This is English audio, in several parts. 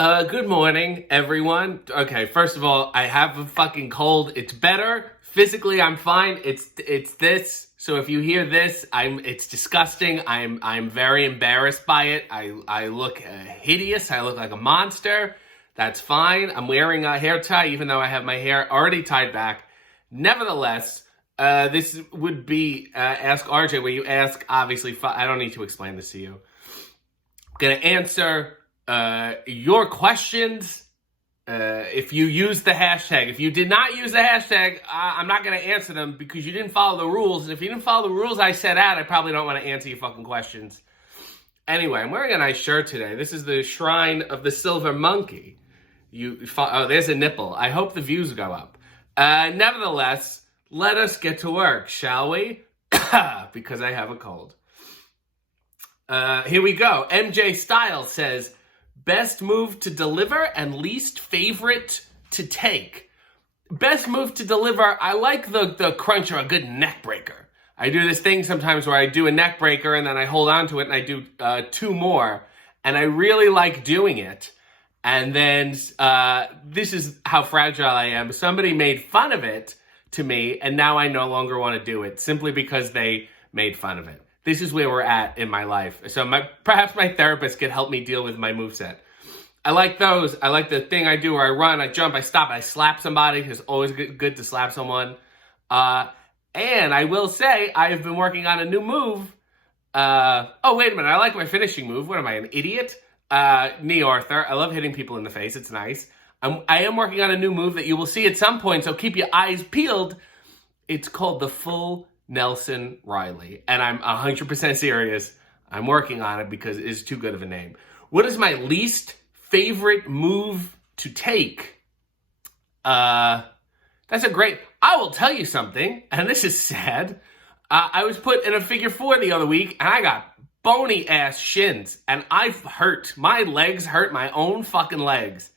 Good morning, everyone. Okay, first of all, I have a fucking cold. It's better. Physically, I'm fine. It's this. So if you hear this, it's disgusting. I'm very embarrassed by it. I look hideous. I look like a monster. That's fine. I'm wearing a hair tie, even though I have my hair already tied back. Nevertheless, this would be AskRJ, where you ask, obviously, I don't need to explain this to you. I'm gonna answer your questions if you use the hashtag. If you did not use the hashtag, I'm not going to answer them because you didn't follow the rules. And if you didn't follow the rules I set out, I probably don't want to answer your fucking questions. Anyway, I'm wearing a nice shirt today. This is the Shrine of the Silver Monkey. Oh, there's a nipple. I hope the views go up. Nevertheless, let us get to work, shall we? Because I have a cold. Here we go. MJ Style says, best move to deliver and least favorite to take. Best move to deliver, I like the crunch or a good neck breaker. I do this thing sometimes where I do a neck breaker and then I hold on to it and I do two more. And I really like doing it. And then this is how fragile I am. Somebody made fun of it to me and now I no longer want to do it simply because they made fun of it. This is where we're at in my life. So perhaps my therapist could help me deal with my moveset. I like those. I like the thing I do where I run, I jump, I stop, I slap somebody. It's always good to slap someone. And I will say, I have been working on a new move. Oh, wait a minute. I like my finishing move. What am I, an idiot? Knee Arthur. I love hitting people in the face. It's nice. I am working on a new move that you will see at some point, so keep your eyes peeled. It's called the Full Nelson Riley. And I'm 100% serious. I'm working on it because it is too good of a name. What is my least favorite move to take? That's a great... I will tell you something, and this is sad. I was put in a figure four the other week, and I got bony-ass shins. And I've hurt. My legs hurt my own fucking legs.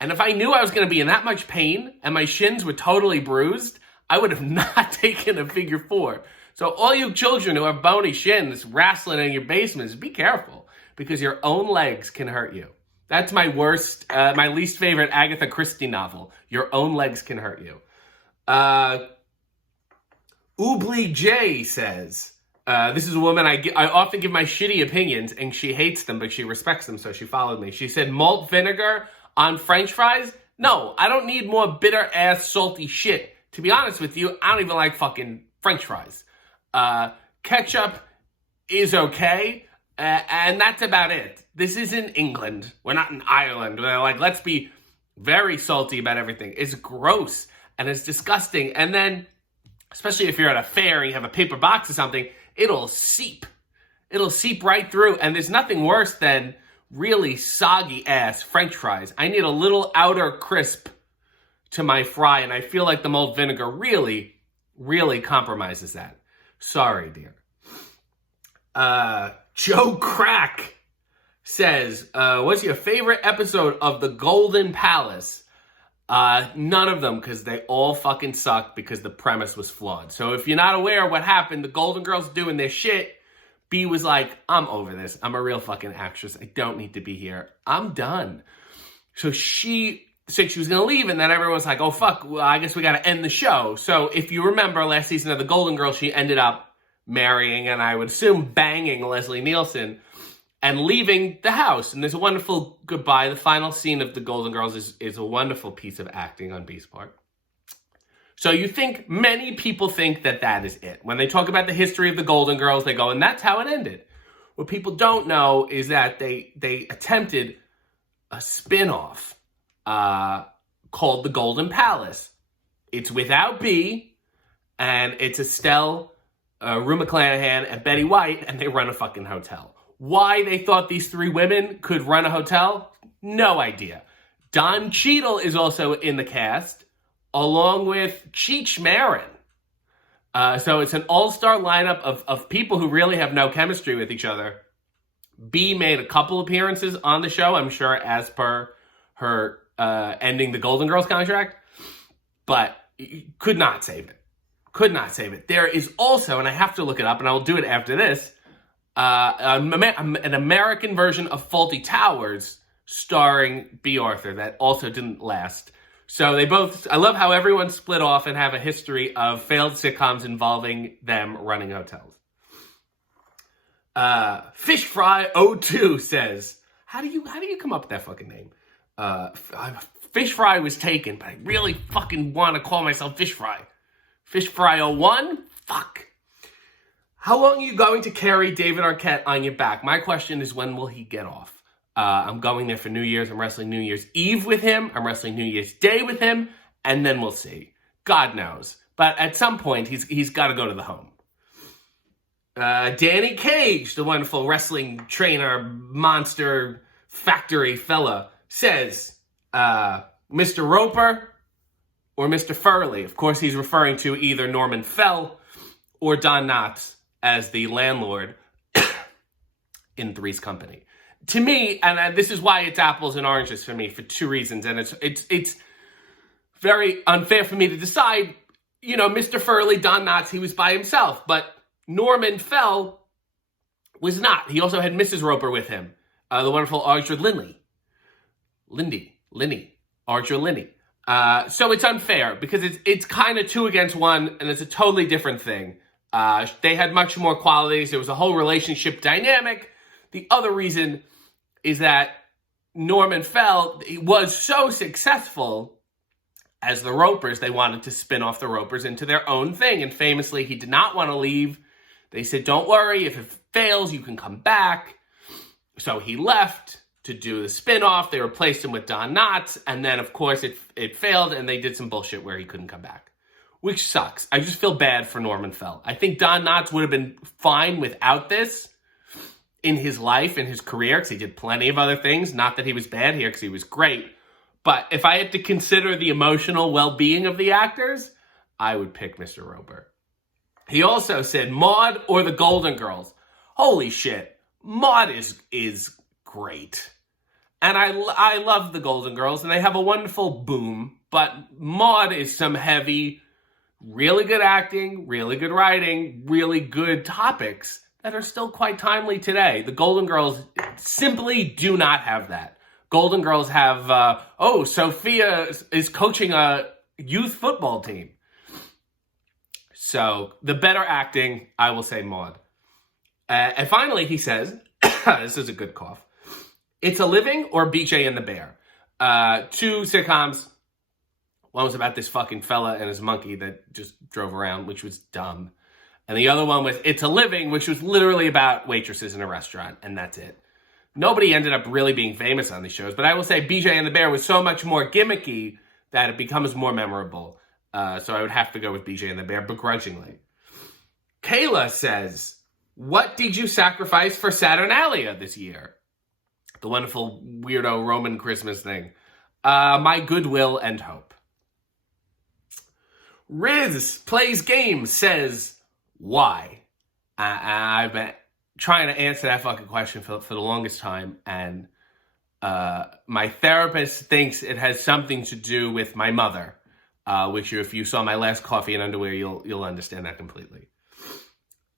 And if I knew I was going to be in that much pain, and my shins were totally bruised, I would have not taken a figure four. So all you children who have bony shins wrestling in your basements, be careful, because your own legs can hurt you. That's my worst, my least favorite Agatha Christie novel. Your own legs can hurt you. Oobly J says, this is a woman I often give my shitty opinions, and she hates them, but she respects them, so she followed me. She said, malt vinegar on French fries? No, I don't need more bitter-ass salty shit. To be honest with you, I don't even like fucking French fries. Ketchup is okay, and that's about it. This isn't England. We're not in Ireland. We're like, let's be very salty about everything. It's gross, and it's disgusting. And then, especially if you're at a fair and you have a paper box or something, it'll seep. It'll seep right through, and there's nothing worse than really soggy-ass French fries. I need a little outer crisp to my fry, and I feel like the malt vinegar really, really compromises that. Sorry, dear. Joe Crack says, what's your favorite episode of The Golden Palace? None of them, because they all fucking suck because the premise was flawed. So if you're not aware of what happened, the Golden Girls doing their shit, B was like, I'm over this. I'm a real fucking actress. I don't need to be here. I'm done. So she said she was going to leave, and then everyone was like, oh, fuck, well, I guess we got to end the show. So if you remember last season of The Golden Girls, she ended up marrying, and I would assume banging Leslie Nielsen and leaving the house. And there's a wonderful goodbye. The final scene of The Golden Girls is a wonderful piece of acting on B's part. So many people think that is it. When they talk about the history of The Golden Girls, they go, and that's how it ended. What people don't know is that they attempted a spin-off called The Golden Palace. It's without B, and it's Estelle, Rue McClanahan, and Betty White, and they run a fucking hotel. Why they thought these three women could run a hotel? No idea. Don Cheadle is also in the cast, along with Cheech Marin. So it's an all-star lineup of people who really have no chemistry with each other. B made a couple appearances on the show, I'm sure, as per her ending the Golden Girls contract, but could not save it. Could not save it. There is also, and I have to look it up, and I'll do it after this, an American version of Fawlty Towers starring B. Arthur that also didn't last. So they both, I love how everyone split off and have a history of failed sitcoms involving them running hotels. Fish Fry 02 says, how do you come up with that fucking name? Fish Fry was taken, but I really fucking want to call myself Fish Fry. Fish Fry 01? Fuck. How long are you going to carry David Arquette on your back? My question is, when will he get off? I'm going there for New Year's. I'm wrestling New Year's Eve with him. I'm wrestling New Year's Day with him. And then we'll see. God knows. But at some point, he's got to go to the home. Danny Cage, the wonderful wrestling trainer, monster factory fella, says, Mr. Roper or Mr. Furley. Of course, he's referring to either Norman Fell or Don Knotts as the landlord in Three's Company. To me, and this is why it's apples and oranges for me for two reasons, and it's very unfair for me to decide. You know, Mr. Furley, Don Knotts, he was by himself, but Norman Fell was not. He also had Mrs. Roper with him, the wonderful Audra Audra Linney. So it's unfair because it's kind of two against one, and it's a totally different thing. They had much more qualities. There was a whole relationship dynamic. The other reason is that Norman Fell was so successful as the Ropers, they wanted to spin off the Ropers into their own thing. And famously, he did not want to leave. They said, don't worry, if it fails, you can come back. So he left to do the spin-off. They replaced him with Don Knotts. And then, of course, it failed, and they did some bullshit where he couldn't come back, which sucks. I just feel bad for Norman Fell. I think Don Knotts would have been fine without this in his life, in his career, because he did plenty of other things. Not that he was bad here, because he was great. But if I had to consider the emotional well-being of the actors, I would pick Mr. Roper. He also said Maude or the Golden Girls. Holy shit. Maude is great. And I love the Golden Girls, and they have a wonderful boom. But Maude is some heavy, really good acting, really good writing, really good topics that are still quite timely today. The Golden Girls simply do not have that. Golden Girls have, Sophia is coaching a youth football team. So, the better acting, I will say Maude. And finally, he says, this is a good cough, It's a Living or BJ and the Bear. Two sitcoms. One was about this fucking fella and his monkey that just drove around, which was dumb. And the other one was It's a Living, which was literally about waitresses in a restaurant, and that's it. Nobody ended up really being famous on these shows, but I will say BJ and the Bear was so much more gimmicky that it becomes more memorable. So I would have to go with BJ and the Bear begrudgingly. Kayla says, what did you sacrifice for Saturnalia this year? The wonderful weirdo Roman Christmas thing. My goodwill and hope. Riz Plays Games says, why? I've been trying to answer that fucking question for the longest time, and my therapist thinks it has something to do with my mother, which if you saw my last Coffee and Underwear, you'll understand that completely.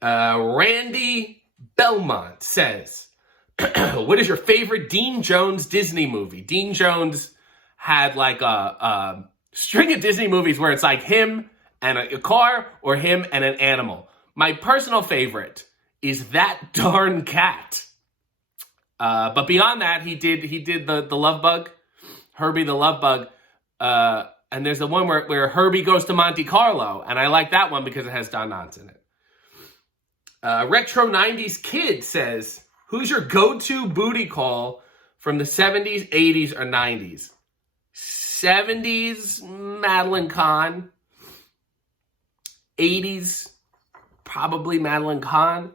Randy Belmont says, what is your favorite Dean Jones Disney movie? Dean Jones had like a string of Disney movies where it's like him and a car or him and an animal. My personal favorite is That Darn Cat. But beyond that, he did the Love Bug, Herbie the Love Bug. And there's the one where Herbie goes to Monte Carlo. And I like that one because it has Don Knotts in it. Retro 90s Kid says, who's your go-to booty call from the 70s, 80s, or 90s? 70s, Madeline Kahn. 80s, probably Madeline Kahn.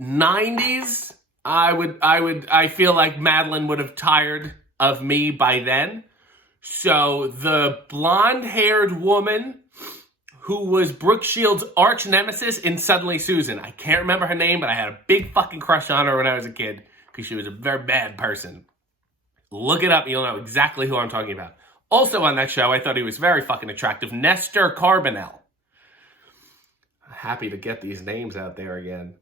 90s, I feel like Madeline would have tired of me by then. So the blonde-haired woman who was Brooke Shields' arch nemesis in Suddenly Susan. I can't remember her name, but I had a big fucking crush on her when I was a kid because she was a very bad person. Look it up and you'll know exactly who I'm talking about. Also on that show, I thought he was very fucking attractive, Nestor Carbonell. Happy to get these names out there again.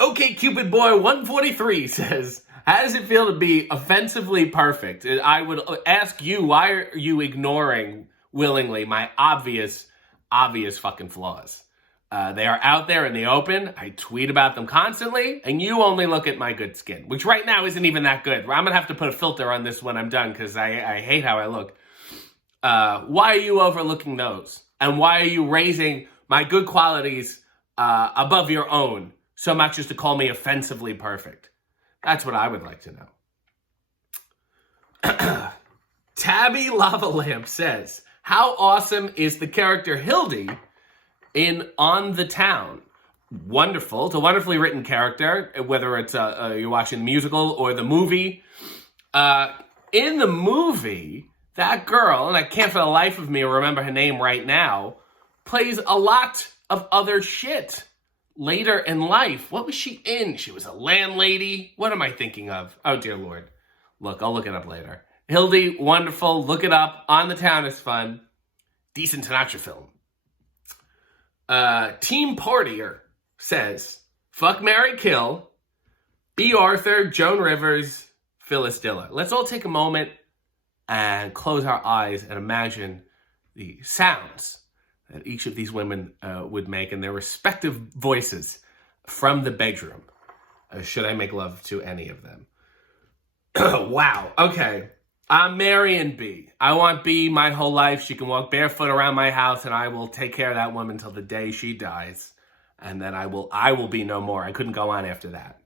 Okay, Cupid Boy 143 says, How does it feel to be offensively perfect? I would ask you, why are you ignoring willingly my obvious fucking flaws? They are out there in the open. I tweet about them constantly, and you only look at my good skin, which right now isn't even that good. I'm going to have to put a filter on this when I'm done because I hate how I look. Why are you overlooking those? And why are you raising my good qualities above your own so much as to call me offensively perfect? That's what I would like to know. Tabby Lava Lamp says, how awesome is the character Hildy in On the Town? Wonderful. It's a wonderfully written character, whether it's you're watching the musical or the movie. In the movie, that girl, and I can't for the life of me remember her name right now, plays a lot of other shit later in life. What was she in? She was a landlady. What am I thinking of? Oh, dear Lord. Look, I'll look it up later. Hildy, wonderful. Look it up. On the Town is fun. Decent Sinatra film. Team Partier says, fuck, marry, kill, B. Arthur, Joan Rivers, Phyllis Diller. Let's all take a moment and close our eyes and imagine the sounds that each of these women would make in their respective voices from the bedroom. Should I make love to any of them? Wow. Okay. I'm marrying B. I want B my whole life. She can walk barefoot around my house, and I will take care of that woman till the day she dies. And then I will be no more. I couldn't go on after that.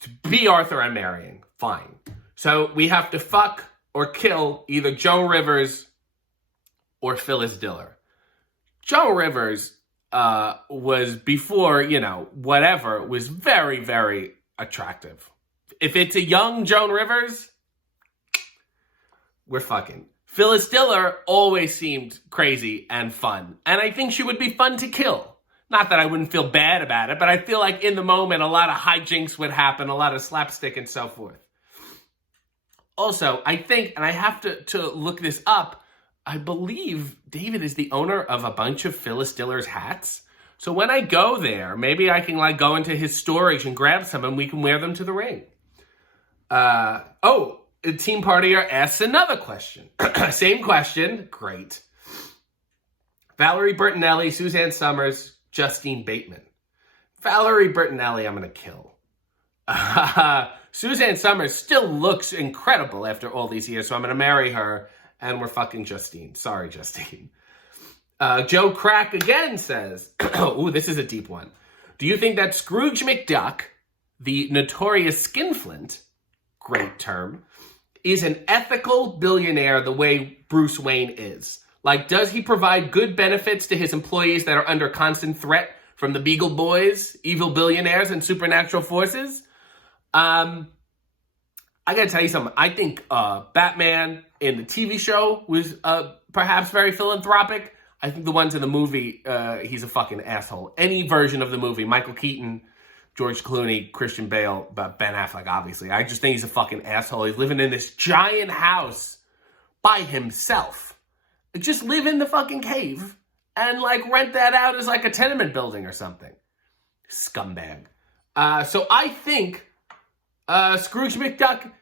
To B. Arthur, I'm marrying. Fine. So we have to fuck or kill either Joan Rivers or Phyllis Diller. Joan Rivers was before, whatever, was very, very attractive. If it's a young Joan Rivers, we're fucking. Phyllis Diller always seemed crazy and fun. And I think she would be fun to kill. Not that I wouldn't feel bad about it, but I feel like in the moment, a lot of hijinks would happen, a lot of slapstick and so forth. Also, I think, and I have to look this up, I believe David is the owner of a bunch of Phyllis Diller's hats. So when I go there, maybe I can go into his storage and grab some and we can wear them to the ring. Team Partier asks another question. Same question. Great. Valerie Bertinelli, Suzanne Summers, Justine Bateman. Valerie Bertinelli, I'm going to kill. Suzanne Summers still looks incredible after all these years, so I'm going to marry her, and we're fucking Justine. Sorry, Justine. Joe Crack again says, ooh, this is a deep one. Do you think that Scrooge McDuck, the notorious skinflint, great term, is an ethical billionaire the way Bruce Wayne is? Like, does he provide good benefits to his employees that are under constant threat from the Beagle Boys, evil billionaires, and supernatural forces? I gotta tell you something. I think Batman in the TV show was perhaps very philanthropic. I think the ones in the movie, he's a fucking asshole. Any version of the movie, Michael Keaton, George Clooney, Christian Bale, but Ben Affleck, obviously. I just think he's a fucking asshole. He's living in this giant house by himself. Just live in the fucking cave and rent that out as a tenement building or something. Scumbag. So I think Scrooge McDuck,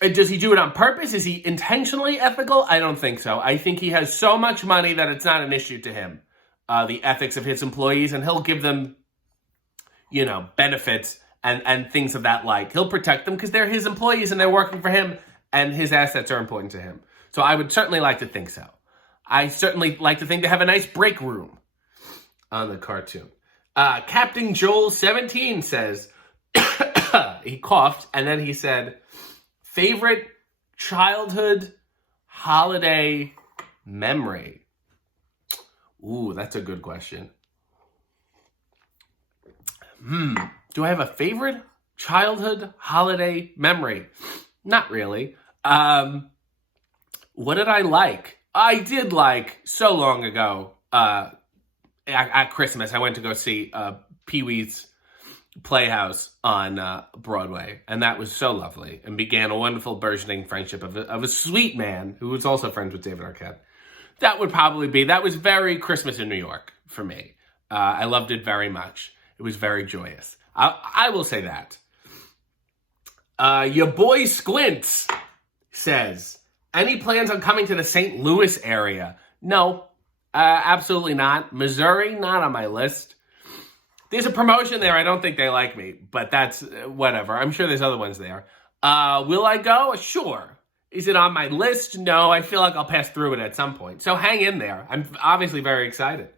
does he do it on purpose? Is he intentionally ethical? I don't think so. I think he has so much money that it's not an issue to him. The ethics of his employees, and he'll give them benefits and things of that like. He'll protect them because they're his employees and they're working for him and his assets are important to him. So I would certainly like to think so. I certainly like to think they have a nice break room on the cartoon. Captain Joel 17 says, he coughed and then he said, favorite childhood holiday memory? Ooh, that's a good question. Do I have a favorite childhood holiday memory? Not really. What did I like? I did so long ago, at Christmas, I went to go see Pee-wee's Playhouse on Broadway, and that was so lovely, and began a wonderful burgeoning friendship of a sweet man who was also friends with David Arquette. That was very Christmas in New York for me. I loved it very much. It was very joyous. I will say that. Your boy Squints says, any plans on coming to the St. Louis area? No, absolutely not. Missouri, not on my list. There's a promotion there. I don't think they like me, but that's whatever. I'm sure there's other ones there. Will I go? Sure. Is it on my list? No, I feel like I'll pass through it at some point. So hang in there. I'm obviously very excited.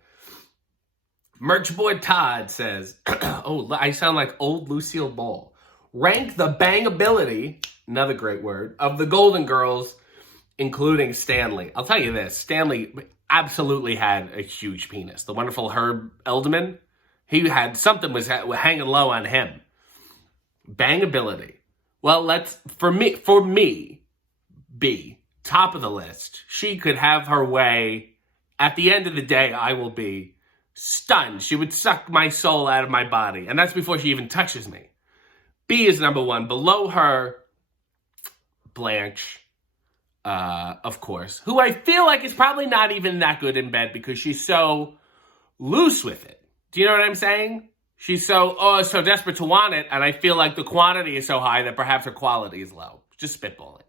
Merch Boy Todd says, oh, I sound like old Lucille Ball. Rank the bangability, another great word, of the Golden Girls, including Stanley. I'll tell you this, Stanley absolutely had a huge penis. The wonderful Herb Edelman, he had, something was hanging low on him. Bangability. Well, for me, B, top of the list. She could have her way. At the end of the day, I will be stunned. She would suck my soul out of my body. And that's before she even touches me. B is number one. Below her, Blanche, of course, who I feel like is probably not even that good in bed because she's so loose with it. Do you know what I'm saying? She's so desperate to want it, and I feel like the quantity is so high that perhaps her quality is low. Just spitballing.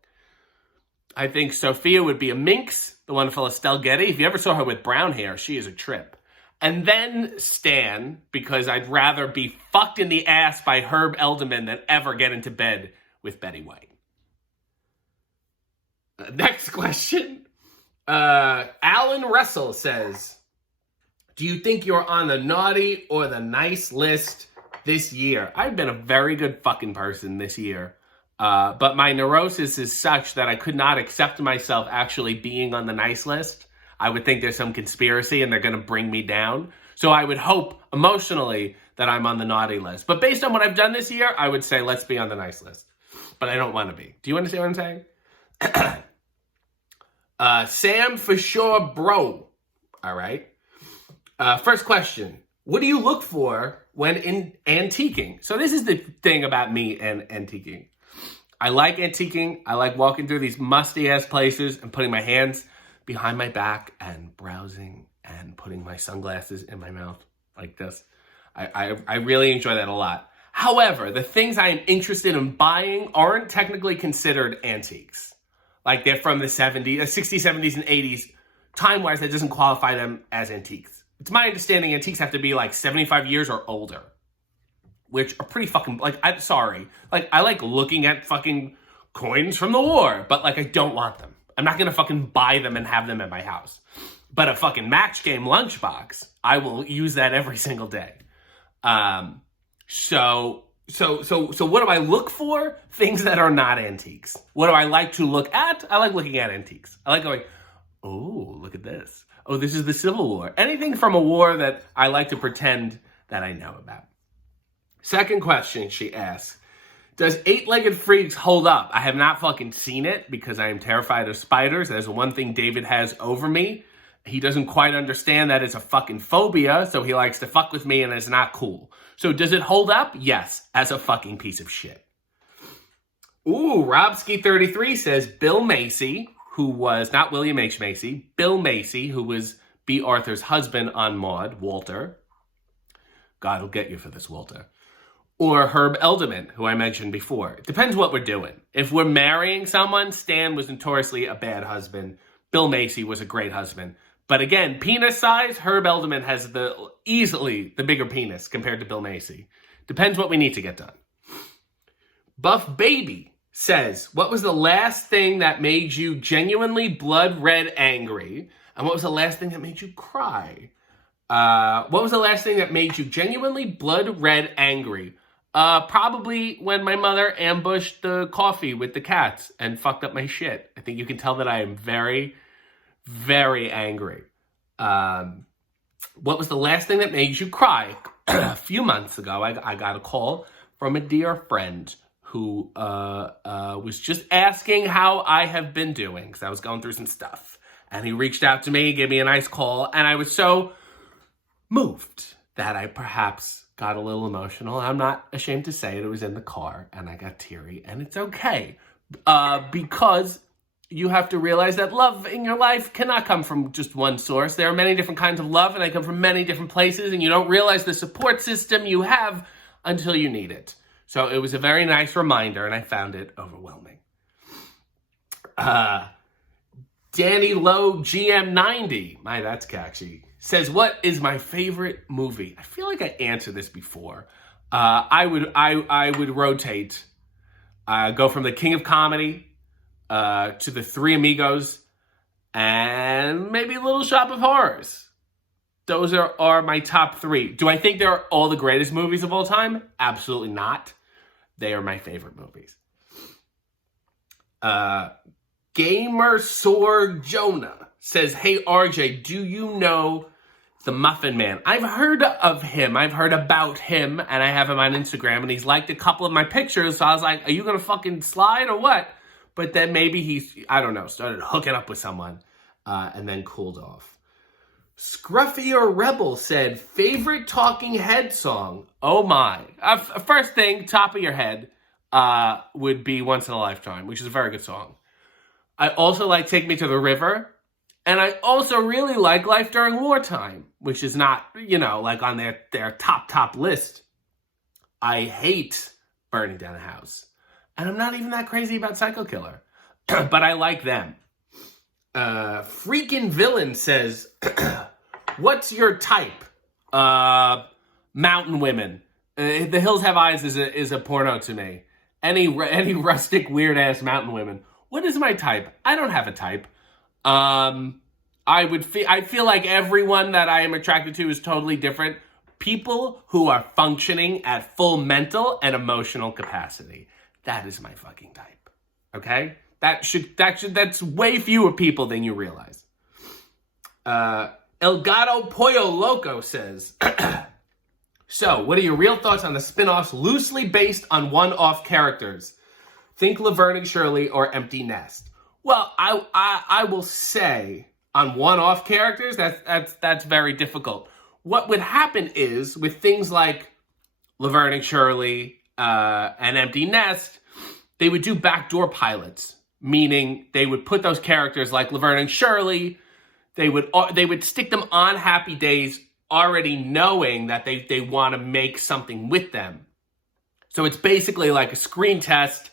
I think Sophia would be a minx, the wonderful Estelle Getty. If you ever saw her with brown hair, she is a trip. And then Stan, because I'd rather be fucked in the ass by Herb Edelman than ever get into bed with Betty White. Next question. Alan Russell says, do you think you're on the naughty or the nice list this year? I've been a very good fucking person this year. But my neurosis is such that I could not accept myself actually being on the nice list. I would think there's some conspiracy and they're going to bring me down. So I would hope emotionally that I'm on the naughty list. But based on what I've done this year, I would say let's be on the nice list. But I don't want to be. Do you understand what I'm saying? Sam for sure, bro. All right. First question. What do you look for when in antiquing? So this is the thing about me and antiquing. I like antiquing. I like walking through these musty-ass places and putting my hands behind my back and browsing and putting my sunglasses in my mouth like this. I really enjoy that a lot. However, the things I am interested in buying aren't technically considered antiques. Like they're from the 60s, 70s, and 80s. Time-wise, that doesn't qualify them as antiques. It's my understanding antiques have to be like 75 years or older. Which are pretty fucking, I'm sorry. I like looking at fucking coins from the war, but I don't want them. I'm not gonna fucking buy them and have them at my house. But a fucking Match Game lunchbox, I will use that every single day. So what do I look for? Things that are not antiques. What do I like to look at? I like looking at antiques. I like going, oh, look at this. Oh, this is the Civil War. Anything from a war that I like to pretend that I know about. Second question she asks, does Eight-Legged Freaks hold up? I have not fucking seen it because I am terrified of spiders. That's one thing David has over me. He doesn't quite understand that it's a fucking phobia, so he likes to fuck with me and it's not cool. So does it hold up? Yes, as a fucking piece of shit. Ooh, Robski33 says Bill Macy, who was, not William H. Macy, Bill Macy, who was B. Arthur's husband on Maude, Walter. God will get you for this, Walter. Or Herb Edelman, who I mentioned before. It depends what we're doing. If we're marrying someone, Stan was notoriously a bad husband. Bill Macy was a great husband. But again, penis size, Herb Edelman has easily the bigger penis compared to Bill Macy. Depends what we need to get done. Buff Baby says, what was the last thing that made you genuinely blood red angry? And what was the last thing that made you cry? What was the last thing that made you genuinely blood red angry? Probably when my mother ambushed the coffee with the cats and fucked up my shit. I think you can tell that I am very, very angry. What was the last thing that made you cry? A few months ago, I got a call from a dear friend who was just asking how I have been doing, because I was going through some stuff. And he reached out to me, gave me a nice call, and I was so moved that I perhaps got a little emotional. I'm not ashamed to say it. It was in the car, and I got teary, and it's okay. Because you have to realize that love in your life cannot come from just one source. There are many different kinds of love, and they come from many different places, and you don't realize the support system you have until you need it. So it was a very nice reminder, and I found it overwhelming. Danny Lowe GM90, that's catchy, says, what is my favorite movie? I feel like I answered this before. I would rotate, go from the King of Comedy to the Three Amigos, and maybe Little Shop of Horrors. Those are my top three. Do I think they're all the greatest movies of all time? Absolutely not. They are my favorite movies. Gamer Sword Jonah says, hey, RJ, do you know the Muffin Man? I've heard of him. I've heard about him, and I have him on Instagram, and he's liked a couple of my pictures, so I was like, are you going to fucking slide or what? But then maybe he's, I don't know, started hooking up with someone, and then cooled off. Scruffy or Rebel said, favorite Talking Head song? Oh my. First thing, top of your head, would be Once in a Lifetime, which is a very good song. I also like Take Me to the River. And I also really like Life During Wartime, which is not, like on their top list. I hate Burning Down a House. And I'm not even that crazy about Psycho Killer. But I like them. Freaking Villain says, what's your type? Mountain women. The Hills Have Eyes is a porno to me. Any rustic, weird-ass mountain women. What is my type? I don't have a type. I feel like everyone that I am attracted to is totally different. People who are functioning at full mental and emotional capacity. That is my fucking type. Okay? That's way fewer people than you realize. El Gato Pollo Loco says, so, what are your real thoughts on the spin-offs loosely based on one-off characters? Think Laverne and Shirley or Empty Nest. Well, I will say on one-off characters, that's very difficult. What would happen is with things like Laverne and Shirley and Empty Nest, they would do backdoor pilots, meaning they would put those characters like Laverne and Shirley, they would stick them on Happy Days already knowing that they want to make something with them. So it's basically like a screen test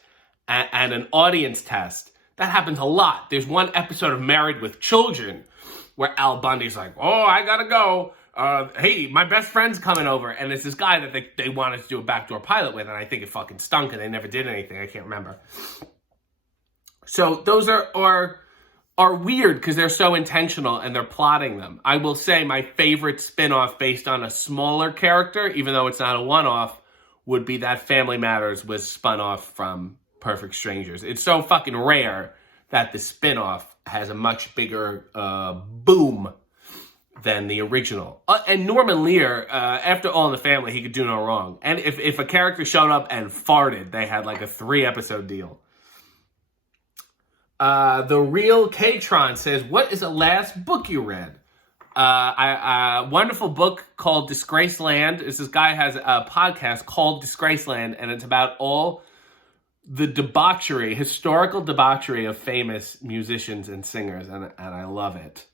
and an audience test. That happens a lot. There's one episode of Married with Children where Al Bundy's like, oh, I gotta go. Hey, my best friend's coming over. And it's this guy that they wanted to do a backdoor pilot with, and I think it fucking stunk and they never did anything. I can't remember. So those are weird because they're so intentional and they're plotting them. I will say my favorite spinoff based on a smaller character, even though it's not a one-off, would be that Family Matters was spun off from Perfect Strangers. It's so fucking rare that the spinoff has a much bigger boom than the original. And Norman Lear, after All in the Family, he could do no wrong. And if a character showed up and farted, they had like a 3-episode deal. The Real K-Tron says, what is the last book you read? A wonderful book called Disgraceland. This guy has a podcast called Disgraceland, and it's about all the debauchery, historical debauchery of famous musicians and singers, and I love it.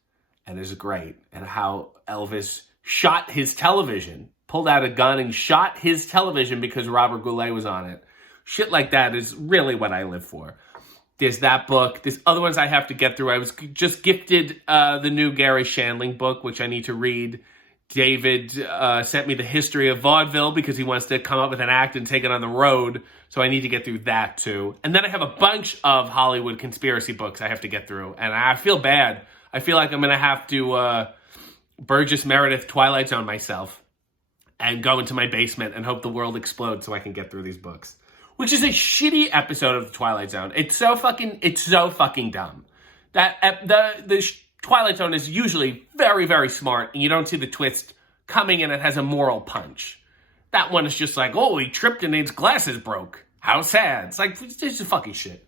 And it's great. And how Elvis shot his television, pulled out a gun and shot his television because Robert Goulet was on it. Shit like that is really what I live for. There's that book. There's other ones I have to get through. I was just gifted the new Gary Shandling book, which I need to read. David sent me the history of vaudeville because he wants to come up with an act and take it on the road. So I need to get through that too. And then I have a bunch of Hollywood conspiracy books I have to get through. And I feel bad. I feel like I'm going to have to Burgess Meredith Twilight Zone myself and go into my basement and hope the world explodes so I can get through these books. Which is a shitty episode of the Twilight Zone. It's so fucking dumb. The Twilight Zone is usually very, very smart, and you don't see the twist coming, and it has a moral punch. That one is just like, oh, he tripped and his glasses broke. How sad. It's like, it's just fucking shit.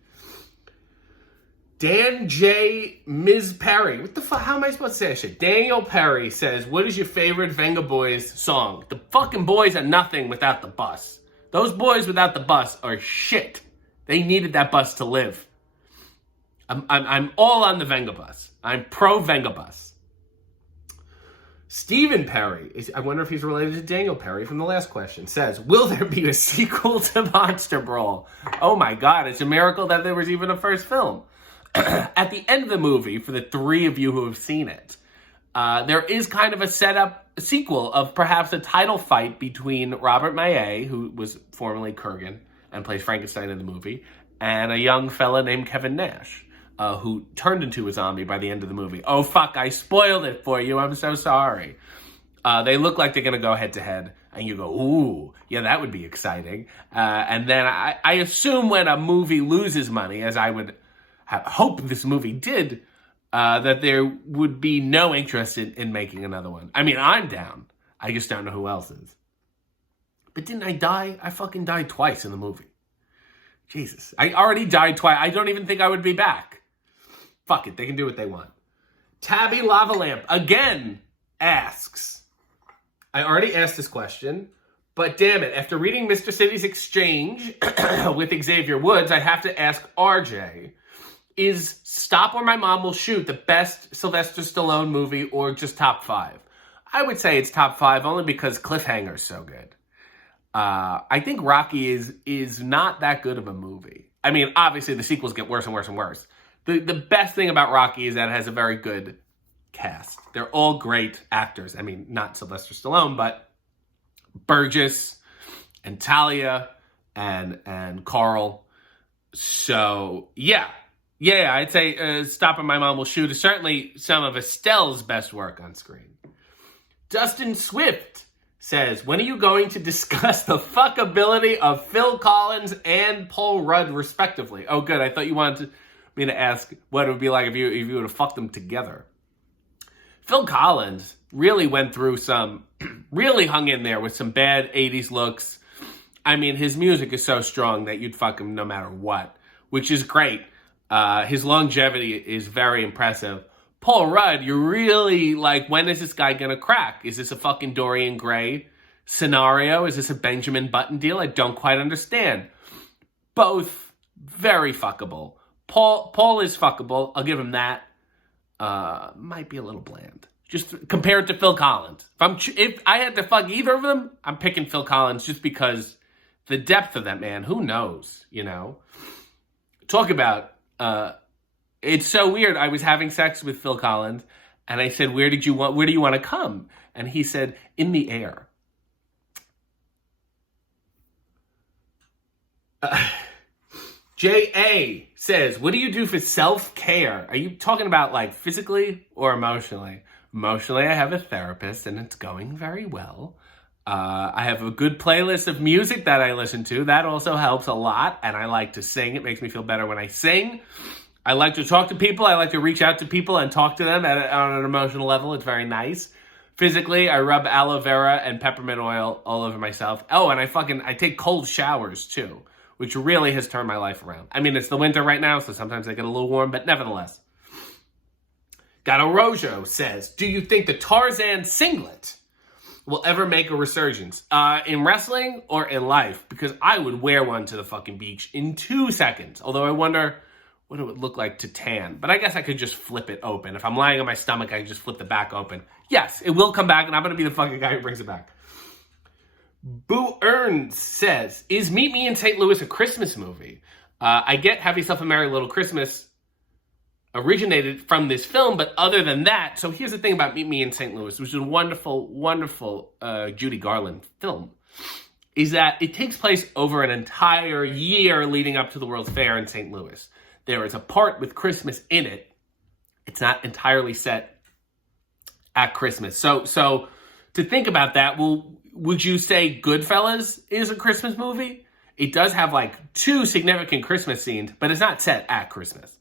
Dan J. Ms. Perry. What the fuck? How am I supposed to say that shit? Daniel Perry says, what is your favorite Venga Boys song? The fucking boys are nothing without the bus. Those boys without the bus are shit. They needed that bus to live. I'm all on the Venga bus. I'm pro Venga bus. Stephen Perry, I wonder if he's related to Daniel Perry from the last question, says, will there be a sequel to Monster Brawl? Oh my God, it's a miracle that there was even a first film. At the end of the movie, for the three of you who have seen it, there is kind of a sequel of perhaps a title fight between Robert Maillet, who was formerly Kurgan and plays Frankenstein in the movie, and a young fella named Kevin Nash, who turned into a zombie by the end of the movie. Oh, fuck, I spoiled it for you. I'm so sorry. They look like they're going to go head-to-head, and you go, ooh, yeah, that would be exciting. And then I assume when a movie loses money, as I would hope this movie did, that there would be no interest in making another one. I mean, I'm down. I just don't know who else is. But didn't I die? I fucking died twice in the movie. Jesus. I already died twice. I don't even think I would be back. Fuck it. They can do what they want. Tabby Lavalamp again asks. I already asked this question, but damn it. After reading Mr. City's exchange with Xavier Woods, I have to ask RJ, is Stop or My Mom Will Shoot the best Sylvester Stallone movie or just top 5? I would say it's top 5 only because Cliffhanger's so good. I think Rocky is not that good of a movie. I mean, obviously the sequels get worse and worse and worse. The best thing about Rocky is that it has a very good cast. They're all great actors. I mean, not Sylvester Stallone, but Burgess and Talia and Carl. So, yeah, I'd say Stop or My Mom Will Shoot is certainly some of Estelle's best work on screen. Dustin Swift says, when are you going to discuss the fuckability of Phil Collins and Paul Rudd, respectively? Oh, good. I thought you wanted me to ask what it would be like if you would have fucked them together. Phil Collins really went through really hung in there with some bad 80s looks. I mean, his music is so strong that you'd fuck him no matter what, which is great. His longevity is very impressive. Paul Rudd, you're really like, when is this guy gonna crack? Is this a fucking Dorian Gray scenario? Is this a Benjamin Button deal? I don't quite understand. Both very fuckable. Paul is fuckable. I'll give him that. Might be a little bland. Just compared to Phil Collins. If I had to fuck either of them, I'm picking Phil Collins just because the depth of that man, who knows, you know? Talk about... it's so weird. I was having sex with Phil Collins, and I said, where do you want to come? And he said, in the air. J.A. says, what do you do for self-care? Are you talking about, like, physically or emotionally? Emotionally, I have a therapist, and it's going very well. I have a good playlist of music that I listen to. That also helps a lot, and I like to sing. It makes me feel better when I sing. I like to talk to people. I like to reach out to people and talk to them on an emotional level. It's very nice. Physically, I rub aloe vera and peppermint oil all over myself. Oh, and I take cold showers, too, which really has turned my life around. I mean, it's the winter right now, so sometimes I get a little warm, but nevertheless. Gato Rojo says, do you think the Tarzan singlet will ever make a resurgence? In wrestling or in life? Because I would wear one to the fucking beach in 2 seconds. Although I wonder what it would look like to tan. But I guess I could just flip it open. If I'm lying on my stomach, I can just flip the back open. Yes, it will come back, and I'm going to be the fucking guy who brings it back. Boo Earns says, is Meet Me in St. Louis a Christmas movie? I get Have Yourself a Merry Little Christmas originated from this film, but other than that, so here's the thing about Meet Me in St. Louis, which is a wonderful, wonderful Judy Garland film, is that it takes place over an entire year leading up to the World's Fair in St. Louis. There is a part with Christmas in it. It's not entirely set at Christmas. So to think about that, well, would you say Goodfellas is a Christmas movie? It does have like 2 significant Christmas scenes, but it's not set at Christmas.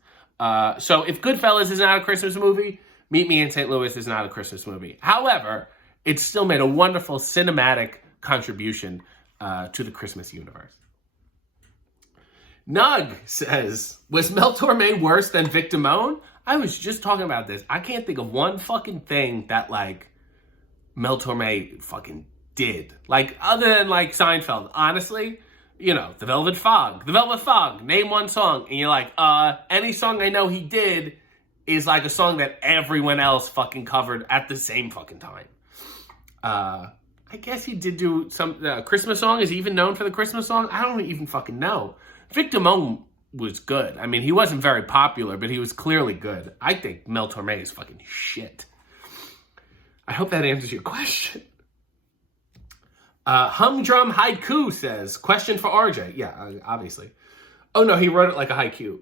So if Goodfellas is not a Christmas movie, Meet Me in St. Louis is not a Christmas movie. However, it's still made a wonderful cinematic contribution to the Christmas universe. Nug says, was Mel Torme worse than Vic Damone? I was just talking about this. I can't think of one fucking thing that, like, Mel Torme fucking did. Like, other than, like, Seinfeld. Honestly, you know, The Velvet Fog. The Velvet Fog. Name one song. And you're like, any song I know he did is like a song that everyone else fucking covered at the same fucking time. I guess he did do some Christmas song. Is he even known for the Christmas song? I don't even fucking know. Vic Damone was good. I mean, he wasn't very popular, but he was clearly good. I think Mel Torme is fucking shit. I hope that answers your question. Humdrum Haiku says, question for RJ. Yeah, obviously. Oh, no, he wrote it like a haiku.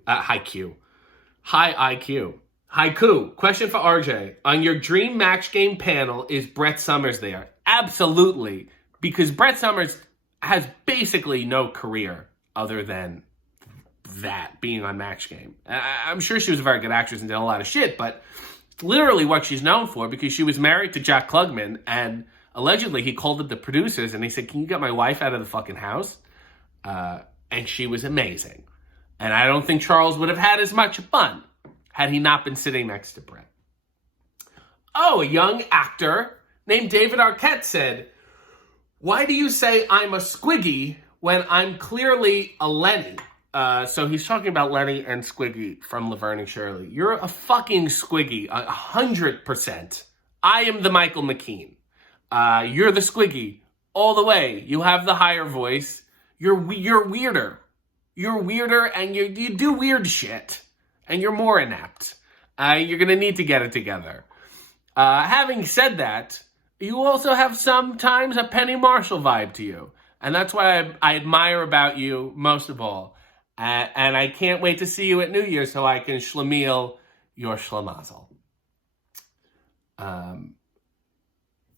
High IQ. Haiku, question for RJ. On your dream match game panel, is Brett Summers there? Absolutely. Because Brett Summers has basically no career other than that, being on Match Game. I'm sure she was a very good actress and did a lot of shit, but it's literally what she's known for, because she was married to Jack Klugman, and allegedly he called up the producers and he said, can you get my wife out of the fucking house? And she was amazing. And I don't think Charles would have had as much fun had he not been sitting next to Brett. Oh, a young actor named David Arquette said, why do you say I'm a squiggy when I'm clearly a Lenny? So he's talking about Lenny and Squiggy from Laverne and Shirley. You're a fucking squiggy, 100%. I am the Michael McKean. You're the squiggy all the way. You have the higher voice. You're weirder. You're weirder, and you do weird shit. And you're more inept. You're going to need to get it together. Having said that, you also have sometimes a Penny Marshall vibe to you. And that's what I admire about you most of all. And I can't wait to see you at New Year's so I can schlemiel your schlemazel.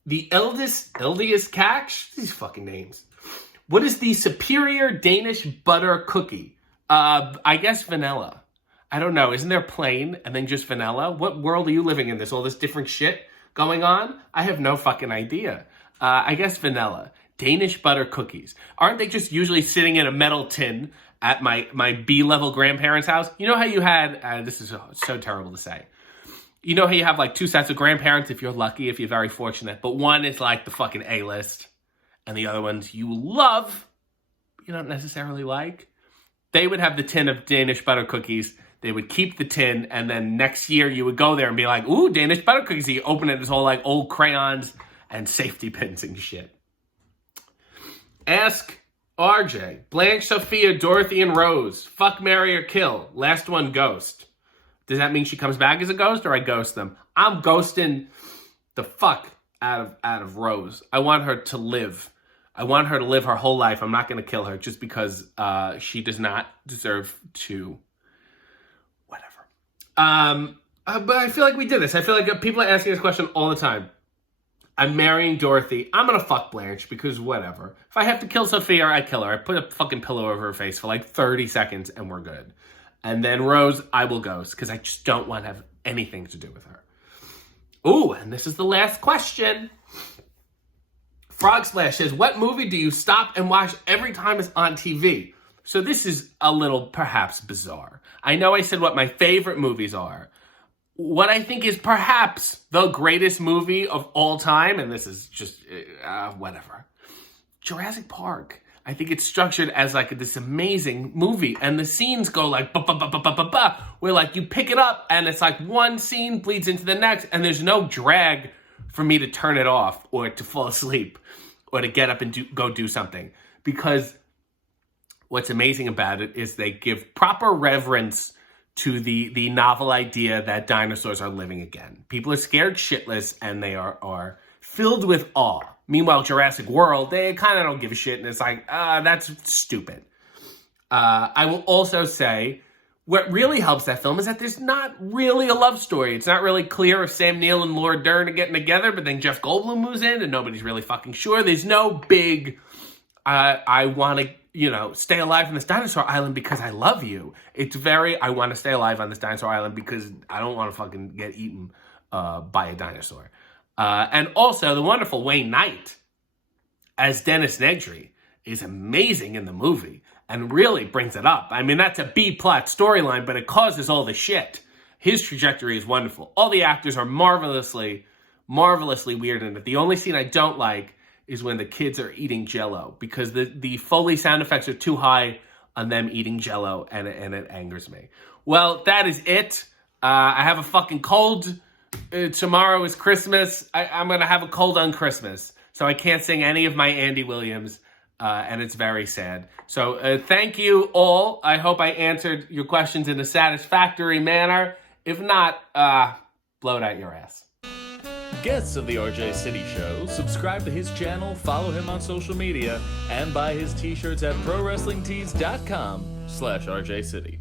The eldest catch? These fucking names. What is the superior Danish butter cookie? I guess vanilla. I don't know. Isn't there plain and then just vanilla? What world are you living in? There's all this different shit going on? I have no fucking idea. I guess vanilla. Danish butter cookies. Aren't they just usually sitting in a metal tin at my B-level grandparents' house? You know how you had, this is so terrible to say. You know how you have like two sets of grandparents if you're lucky, if you're very fortunate. But one is like the fucking A-list. And the other ones you love, but you don't necessarily like. They would have the tin of Danish butter cookies. They would keep the tin, and then next year you would go there and be like, ooh, Danish butter cookies. You open it, it's all like old crayons and safety pins and shit. ASKRJ. Blanche, Sophia, Dorothy, and Rose. Fuck, marry, or kill. Last one, ghost. Does that mean she comes back as a ghost, or I ghost them? I'm ghosting the fuck out of Rose. I want her to live. I want her to live her whole life. I'm not going to kill her just because she does not deserve to... Whatever. But I feel like we did this. I feel like people are asking this question all the time. I'm marrying Dorothy. I'm going to fuck Blanche because whatever. If I have to kill Sophia, I kill her. I put a fucking pillow over her face for like 30 seconds and we're good. And then Rose, I will ghost because I just don't want to have anything to do with her. Ooh, and this is the last question. Frog Splash says, what movie do you stop and watch every time it's on TV? So this is a little perhaps bizarre. I know I said what my favorite movies are. What I think is perhaps the greatest movie of all time, and this is just whatever. Jurassic Park. I think it's structured as like this amazing movie, and the scenes go like ba-ba-ba-ba-ba-ba, where like you pick it up and it's like one scene bleeds into the next, and there's no drag for me to turn it off or to fall asleep or to get up and go do something. Because what's amazing about it is they give proper reverence to the novel idea that dinosaurs are living again. People are scared shitless and they are filled with awe. Meanwhile, Jurassic World, they kind of don't give a shit and it's like, that's stupid. I will also say, what really helps that film is that there's not really a love story. It's not really clear if Sam Neill and Laura Dern are getting together, but then Jeff Goldblum moves in and nobody's really fucking sure. There's no big, I want to, stay alive on this dinosaur island because I love you. It's very, I want to stay alive on this dinosaur island because I don't want to fucking get eaten by a dinosaur. And also, the wonderful Wayne Knight as Dennis Nedry is amazing in the movie and really brings it up. I mean, that's a B-plot storyline, but it causes all the shit. His trajectory is wonderful. All the actors are marvelously weird in it. The only scene I don't like is when the kids are eating Jell-O, because the Foley sound effects are too high on them eating Jell-O, and it angers me. Well, that is it. I have a fucking cold. Tomorrow is Christmas. I'm going to have a cold on Christmas. so I can't sing any of my Andy Williams, and it's very sad. So thank you all. I hope I answered your questions in a satisfactory manner. If not, blow it out your ass. Guests of the RJ City Show, subscribe to his channel, follow him on social media, and buy his t-shirts at prowrestlingtees.com/RJ City.